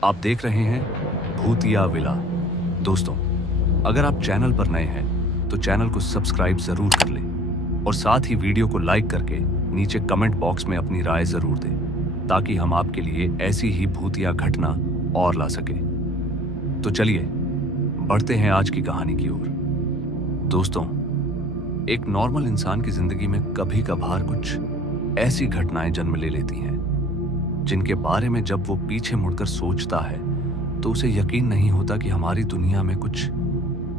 आप देख रहे हैं भूतिया विला। दोस्तों, अगर आप चैनल पर नए हैं तो चैनल को सब्सक्राइब जरूर कर लें और साथ ही वीडियो को लाइक करके नीचे कमेंट बॉक्स में अपनी राय जरूर दें ताकि हम आपके लिए ऐसी ही भूतिया घटना और ला सके। तो चलिए बढ़ते हैं आज की कहानी की ओर। दोस्तों, एक नॉर्मल इंसान की जिंदगी में कभी कभार कुछ ऐसी घटनाएं जन्म ले लेती हैं जिनके बारे में जब वो पीछे मुड़कर सोचता है तो उसे यकीन नहीं होता कि हमारी दुनिया में कुछ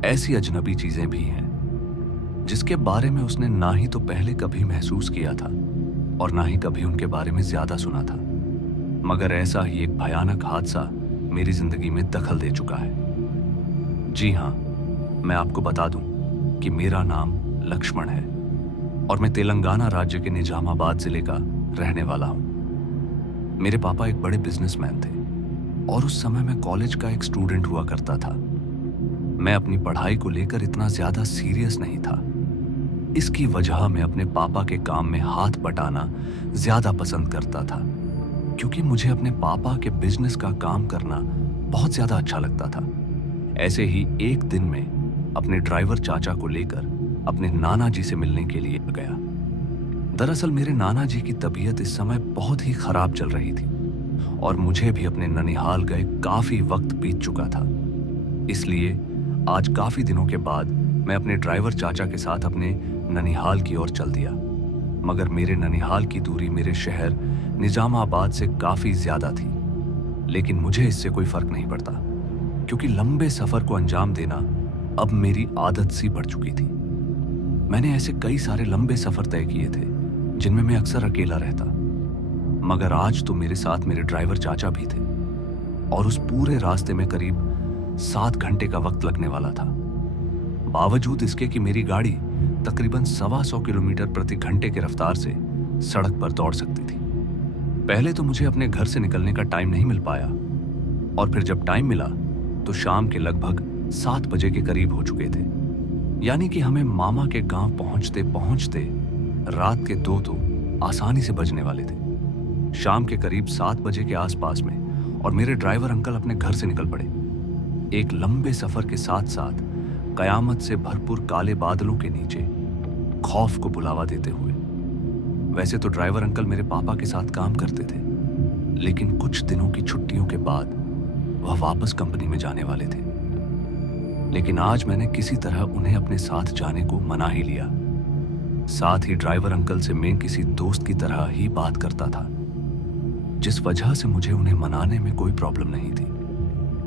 ऐसी अजनबी चीजें भी हैं जिसके बारे में उसने ना ही तो पहले कभी महसूस किया था और ना ही कभी उनके बारे में ज्यादा सुना था। मगर ऐसा ही एक भयानक हादसा मेरी जिंदगी में दखल दे चुका है। जी हाँ, मैं आपको बता दूं कि मेरा नाम लक्ष्मण है और मैं तेलंगाना राज्य के निजामाबाद जिले का रहने वाला हूं। मेरे पापा एक बड़े बिजनेसमैन थे और उस समय मैं कॉलेज का एक स्टूडेंट हुआ करता था। मैं अपनी पढ़ाई को लेकर इतना ज्यादा सीरियस नहीं था। इसकी वजह मैं अपने पापा के काम में हाथ बटाना ज्यादा पसंद करता था क्योंकि मुझे अपने पापा के बिजनेस का काम करना बहुत ज्यादा अच्छा लगता था। ऐसे ही एक दिन में अपने ड्राइवर चाचा को लेकर अपने नाना जी से मिलने के लिए गया। दरअसल मेरे नाना जी की तबीयत इस समय बहुत ही खराब चल रही थी और मुझे भी अपने ननिहाल गए काफी वक्त बीत चुका था। इसलिए आज काफी दिनों के बाद मैं अपने ड्राइवर चाचा के साथ अपने ननिहाल की ओर चल दिया। मगर मेरे ननिहाल की दूरी मेरे शहर निजामाबाद से काफी ज्यादा थी, लेकिन मुझे इससे कोई फर्क नहीं पड़ता क्योंकि लंबे सफर को अंजाम देना अब मेरी आदत सी पड़ चुकी थी। मैंने ऐसे कई सारे लंबे सफर तय किए थे जिनमें मैं अक्सर अकेला रहता, मगर आज तो मेरे साथ मेरे ड्राइवर चाचा भी थे और उस पूरे रास्ते में करीब 7 घंटे का वक्त लगने वाला था। बावजूद इसके कि मेरी गाड़ी तकरीबन 125 किलोमीटर प्रति घंटे की रफ्तार से सड़क पर दौड़ सकती थी। पहले तो मुझे अपने घर से निकलने का टाइम नहीं मिल पाया और फिर जब टाइम मिला तो शाम के लगभग 7 बजे के करीब हो चुके थे। यानी कि हमें मामा के गांव पहुंचते पहुंचते रात के 2 तो आसानी से बजने वाले थे। शाम के करीब 7 बजे के आसपास में और मेरे ड्राइवर अंकल अपने घर से निकल पड़े, एक लंबे सफर के साथ साथ कयामत से भरपूर काले बादलों के नीचे खौफ को बुलावा देते हुए। वैसे तो ड्राइवर अंकल मेरे पापा के साथ काम करते थे, लेकिन कुछ दिनों की छुट्टियों के बाद वह वापस कंपनी में जाने वाले थे। लेकिन आज मैंने किसी तरह उन्हें अपने साथ जाने को मना ही लिया। साथ ही ड्राइवर अंकल से मैं किसी दोस्त की तरह ही बात करता था, जिस वजह से मुझे उन्हें मनाने में कोई प्रॉब्लम नहीं थी।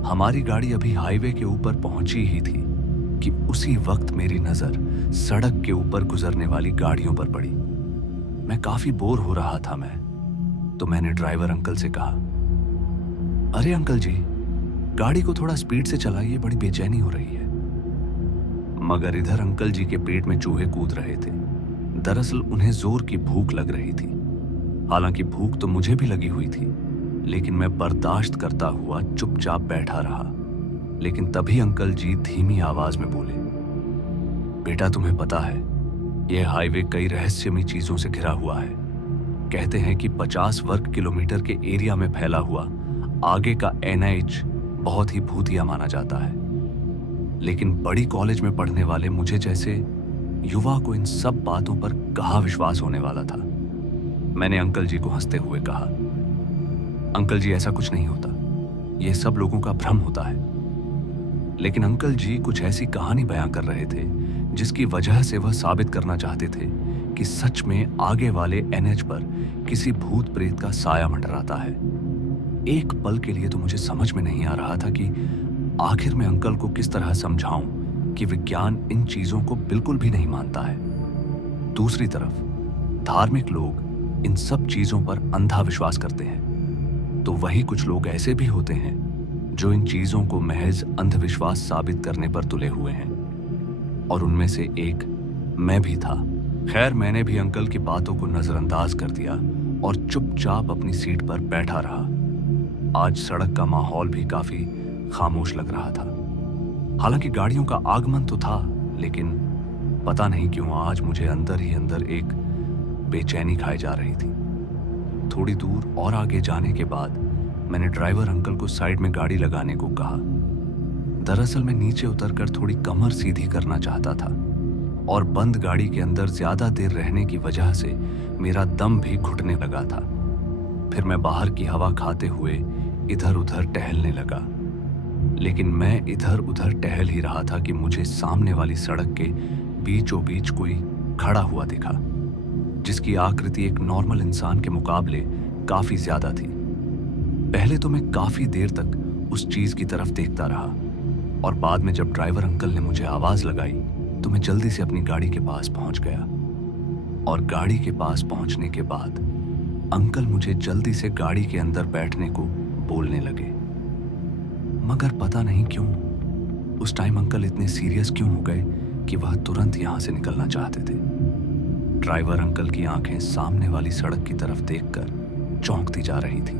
हमारी गाड़ी अभी हाईवे के ऊपर पहुंची ही थी कि उसी वक्त मेरी नजर सड़क के ऊपर गुजरने वाली गाड़ियों पर पड़ी। मैं काफी बोर हो रहा था तो मैंने ड्राइवर अंकल से कहा, अरे अंकल जी, गाड़ी को थोड़ा स्पीड से चलाइए, बड़ी बेचैनी हो रही है। मगर इधर अंकल जी के पेट में चूहे कूद रहे थे। दरअसल उन्हें जोर की भूख लग रही थी। हालांकि भूख तो मुझे भी लगी हुई थी, लेकिन मैं बर्दाश्त करता हुआ चुपचाप बैठा रहा। लेकिन तभी अंकल जी धीमी आवाज में बोले, बेटा तुम्हें पता है यह हाईवे कई रहस्यमयी चीजों से घिरा हुआ है। कहते हैं कि 50 वर्ग किलोमीटर के एरिया में फैला हुआ आगे का NH बहुत ही भूतिया माना जाता है। लेकिन बड़ी कॉलेज में पढ़ने वाले मुझे जैसे युवा को इन सब बातों पर कहाँ विश्वास होने वाला था। मैंने अंकल जी को हंसते हुए कहा, अंकल जी ऐसा कुछ नहीं होता, यह सब लोगों का भ्रम होता है। लेकिन अंकल जी कुछ ऐसी कहानी बयां कर रहे थे जिसकी वजह से वह साबित करना चाहते थे कि सच में आगे वाले NH पर किसी भूत प्रेत का साया मंडराता है। एक पल के लिए तो मुझे समझ में नहीं आ रहा था कि आखिर मैं अंकल को किस तरह समझाऊं कि विज्ञान इन चीजों को बिल्कुल भी नहीं मानता है। दूसरी तरफ धार्मिक लोग इन सब चीजों पर अंधा विश्वास करते हैं, तो वही कुछ लोग ऐसे भी होते हैं जो इन चीजों को महज अंधविश्वास साबित करने पर तुले हुए हैं, और उनमें से एक मैं भी था। खैर, मैंने भी अंकल की बातों को नजरअंदाज कर दिया और चुपचाप अपनी सीट पर बैठा रहा। आज सड़क का माहौल भी काफी खामोश लग रहा था। हालांकि गाड़ियों का आगमन तो था, लेकिन पता नहीं क्यों आज मुझे अंदर ही अंदर एक बेचैनी खाई जा रही थी। थोड़ी दूर और आगे जाने के बाद मैंने ड्राइवर अंकल को साइड में गाड़ी लगाने को कहा। दरअसल मैं नीचे उतरकर थोड़ी कमर सीधी करना चाहता था और बंद गाड़ी के अंदर ज्यादा देर रहने की वजह से मेरा दम भी घुटने लगा था। फिर मैं बाहर की हवा खाते हुए इधर उधर टहलने लगा, लेकिन मैं इधर उधर टहल ही रहा था कि मुझे सामने वाली सड़क के बीचों बीच कोई खड़ा हुआ दिखा, जिसकी आकृति एक नॉर्मल इंसान के मुकाबले काफी ज्यादा थी। पहले तो मैं काफी देर तक उस चीज की तरफ देखता रहा और बाद में जब ड्राइवर अंकल ने मुझे आवाज लगाई तो मैं जल्दी से अपनी गाड़ी के पास पहुंच गया। और गाड़ी के पास पहुंचने के बाद अंकल मुझे जल्दी से गाड़ी के अंदर बैठने को बोलने लगे, मगर पता नहीं क्यों उस टाइम अंकल इतने सीरियस क्यों हो गए कि वह तुरंत यहां से निकलना चाहते थे। ड्राइवर अंकल की आंखें सामने वाली सड़क की तरफ देखकर चौंकती जा रही थी,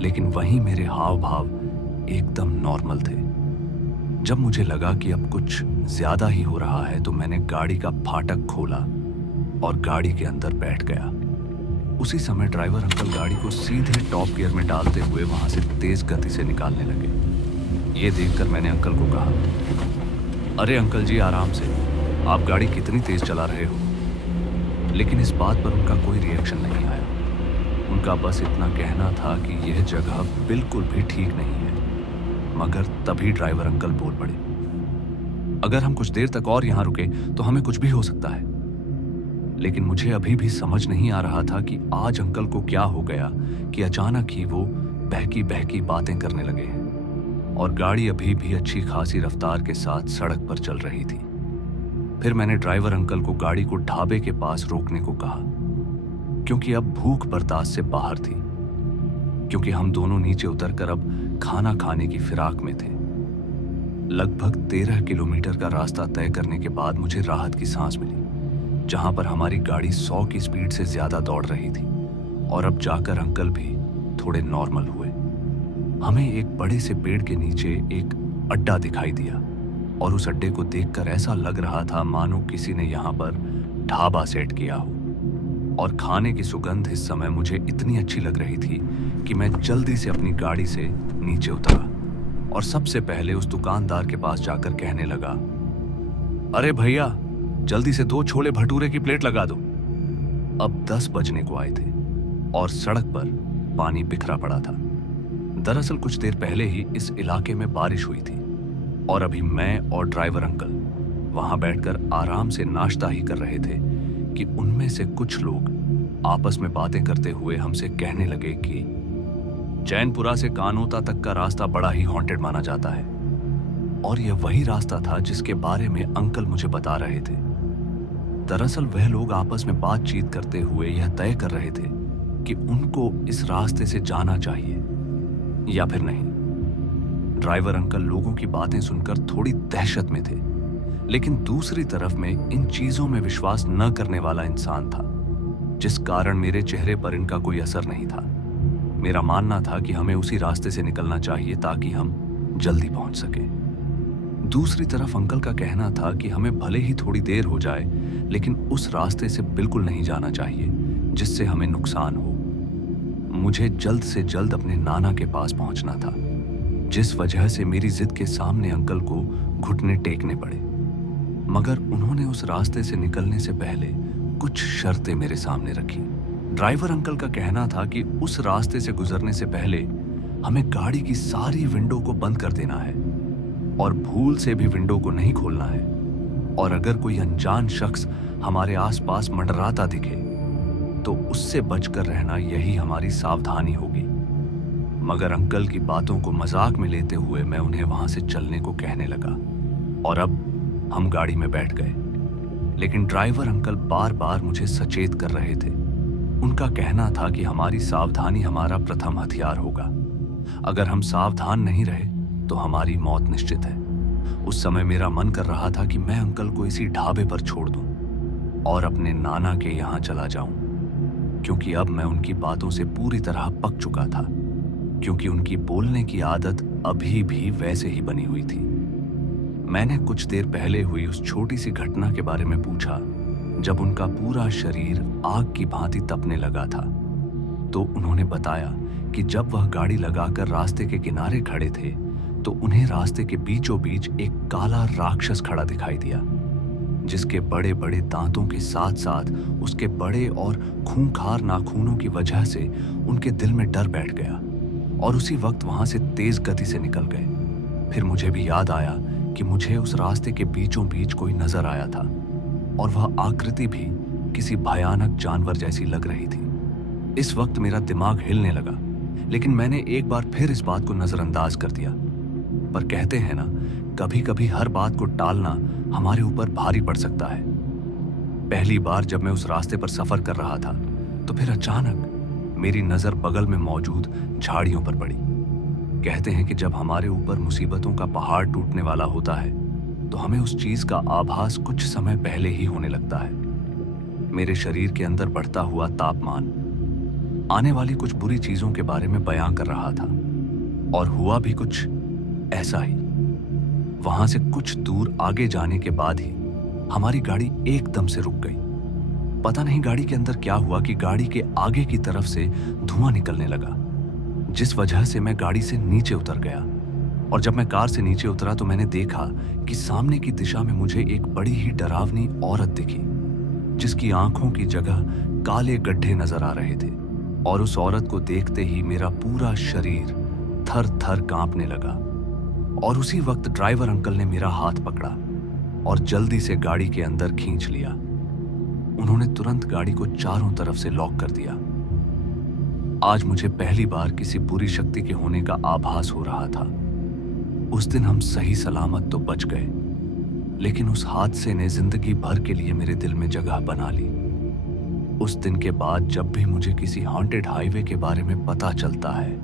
लेकिन वहीं मेरे हाव भाव एकदम नॉर्मल थे। जब मुझे लगा कि अब कुछ ज्यादा ही हो रहा है तो मैंने गाड़ी का फाटक खोला और गाड़ी के अंदर बैठ गया। उसी समय ड्राइवर अंकल गाड़ी को सीधे टॉप गियर में डालते हुए वहां से तेज गति से निकालने लगे। ये देखकर मैंने अंकल को कहा, अरे अंकल जी आराम से, आप गाड़ी कितनी तेज चला रहे हो। लेकिन इस बात पर उनका कोई रिएक्शन नहीं आया। उनका बस इतना कहना था कि यह जगह बिल्कुल भी ठीक नहीं है। मगर तभी ड्राइवर अंकल बोल पड़े, अगर हम कुछ देर तक और यहां रुके तो हमें कुछ भी हो सकता है। लेकिन मुझे अभी भी समझ नहीं आ रहा था कि आज अंकल को क्या हो गया कि अचानक ही वो बहकी बहकी बातें करने लगे हैं और गाड़ी अभी भी अच्छी खासी रफ्तार के साथ सड़क पर चल रही थी। फिर मैंने ड्राइवर अंकल को गाड़ी को ढाबे के पास रोकने को कहा, क्योंकि अब भूख बर्दाश्त से बाहर थी, क्योंकि हम दोनों नीचे उतरकर अब खाना खाने की फिराक में थे। लगभग 13 किलोमीटर का रास्ता तय करने के बाद मुझे राहत की सांस मिली, जहां पर हमारी गाड़ी 100 की स्पीड से ज्यादा दौड़ रही थी और अब जाकर अंकल भी थोड़े नॉर्मल हुए। हमें एक बड़े से पेड़ के नीचे एक अड्डा दिखाई दिया और उस अड्डे को देखकर ऐसा लग रहा था मानो किसी ने यहाँ पर ढाबा सेट किया हो। और खाने की सुगंध इस समय मुझे इतनी अच्छी लग रही थी कि मैं जल्दी से अपनी गाड़ी से नीचे उतरा और सबसे पहले उस दुकानदार के पास जाकर कहने लगा, अरे भैया जल्दी से 2 छोले भटूरे की प्लेट लगा दो। अब 10 बजने को आए थे और सड़क पर पानी बिखरा पड़ा था। दरअसल कुछ देर पहले ही इस इलाके में बारिश हुई थी और अभी मैं और ड्राइवर अंकल वहां बैठकर आराम से नाश्ता ही कर रहे थे कि उनमें से कुछ लोग आपस में बातें करते हुए हमसे कहने लगे कि चैनपुरा से कानोता तक का रास्ता बड़ा ही हॉन्टेड माना जाता है। और यह वही रास्ता था जिसके बारे में अंकल मुझे बता रहे थे। दरअसल वह लोग आपस में बातचीत करते हुए यह तय कर रहे थे कि उनको इस रास्ते से जाना चाहिए या फिर नहीं। ड्राइवर अंकल लोगों की बातें सुनकर थोड़ी दहशत में थे, लेकिन दूसरी तरफ में इन चीजों में विश्वास न करने वाला इंसान था, जिस कारण मेरे चेहरे पर इनका कोई असर नहीं था। मेरा मानना था कि हमें उसी रास्ते से निकलना चाहिए ताकि हम जल्दी पहुंच सके। दूसरी तरफ अंकल का कहना था कि हमें भले ही थोड़ी देर हो जाए, लेकिन उस रास्ते से बिल्कुल नहीं जाना चाहिए जिससे हमें नुकसान हो। मुझे जल्द से जल्द अपने नाना के पास पहुंचना था, जिस वजह से मेरी जिद के सामने अंकल को घुटने टेकने पड़े। मगर उन्होंने उस रास्ते से निकलने से पहले कुछ शर्तें मेरे सामने रखी। ड्राइवर अंकल का कहना था कि उस रास्ते से गुजरने से पहले हमें गाड़ी की सारी विंडो को बंद कर देना है और भूल से भी विंडो को नहीं खोलना है, और अगर कोई अनजान शख्स हमारे आसपास मंडराता दिखे तो उससे बचकर रहना यही हमारी सावधानी होगी। मगर अंकल की बातों को मजाक में लेते हुए मैं उन्हें वहां से चलने को कहने लगा और अब हम गाड़ी में बैठ गए। लेकिन ड्राइवर अंकल बार बार मुझे सचेत कर रहे थे। उनका कहना था कि हमारी सावधानी हमारा प्रथम हथियार होगा। अगर हम सावधान नहीं रहे तो हमारी मौत निश्चित है। उस समय मेरा मन कर रहा था कि मैं अंकल को इसी ढाबे पर छोड़ दूं और अपने नाना के यहाँ चला जाऊं, क्योंकि अब मैं उनकी बातों से पूरी तरह पक चुका था, क्योंकि उनकी बोलने की आदत अभी भी वैसे ही बनी हुई थी। मैंने कुछ देर पहले हुई उस छोटी सी घटना के बारे में पूछा, जब उनका पूरा शरीर आग की भांति तपने लगा था। तो उन्होंने बताया कि जब वह गाड़ी लगाकर रास्ते के किनारे खड़े थे तो उन्हें रास्ते के बीचों बीच एक काला राक्षस खड़ा दिखाई दिया, जिसके बड़े बड़े दांतों के साथ साथ उसके बड़े और खूंखार नाखूनों की वजह से उनके दिल में डर बैठ गया और उसी वक्त वहां से तेज गति से निकल गए। फिर मुझे भी याद आया कि मुझे उस रास्ते के बीचों बीच कोई नजर आया था और वह आकृति भी किसी भयानक जानवर जैसी लग रही थी। इस वक्त मेरा दिमाग हिलने लगा, लेकिन मैंने एक बार फिर इस बात को नजरअंदाज कर दिया। पर कहते हैं ना, कभी कभी हर बात को टालना हमारे ऊपर भारी पड़ सकता है। पहली बार जब मैं उस रास्ते पर सफर कर रहा था तो फिर अचानक मेरी नजर बगल में मौजूद झाड़ियों पर पड़ी। कहते हैं कि जब हमारे ऊपर मुसीबतों का पहाड़ टूटने वाला होता है तो हमें उस चीज का आभास कुछ समय पहले ही होने लगता है। मेरे शरीर के अंदर बढ़ता हुआ तापमान आने वाली कुछ बुरी चीजों के बारे में बयां कर रहा था, और हुआ भी कुछ ऐसा ही। वहां से कुछ दूर आगे जाने के बाद ही हमारी गाड़ी एकदम से रुक गई। पता नहीं गाड़ी के अंदर क्या हुआ कि गाड़ी के आगे की तरफ से धुआं निकलने लगा, जिस वजह से मैं गाड़ी से नीचे उतर गया। और जब मैं कार से नीचे उतरा तो मैंने देखा कि सामने की दिशा में मुझे एक बड़ी ही डरावनी औरत दिखी, जिसकी आंखों की जगह काले गड्ढे नजर आ रहे थे। और उस औरत को देखते ही मेरा पूरा शरीर थर थर कांपने लगा। और उसी वक्त ड्राइवर अंकल ने मेरा हाथ पकड़ा और जल्दी से गाड़ी के अंदर खींच लिया। उन्होंने तुरंत गाड़ी को चारों तरफ से लॉक कर दिया। आज मुझे पहली बार किसी बुरी शक्ति के होने का आभास हो रहा था। उस दिन हम सही सलामत तो बच गए, लेकिन उस हादसे ने जिंदगी भर के लिए मेरे दिल में जगह बना ली। उस दिन के बाद जब भी मुझे किसी हॉन्टेड हाईवे के बारे में पता चलता है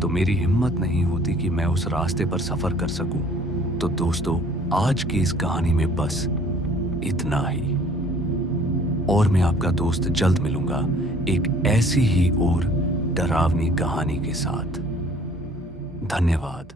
तो मेरी हिम्मत नहीं होती कि मैं उस रास्ते पर सफर कर सकूं। तो दोस्तों, आज की इस कहानी में बस इतना ही, और मैं आपका दोस्त जल्द मिलूंगा एक ऐसी ही और डरावनी कहानी के साथ। धन्यवाद।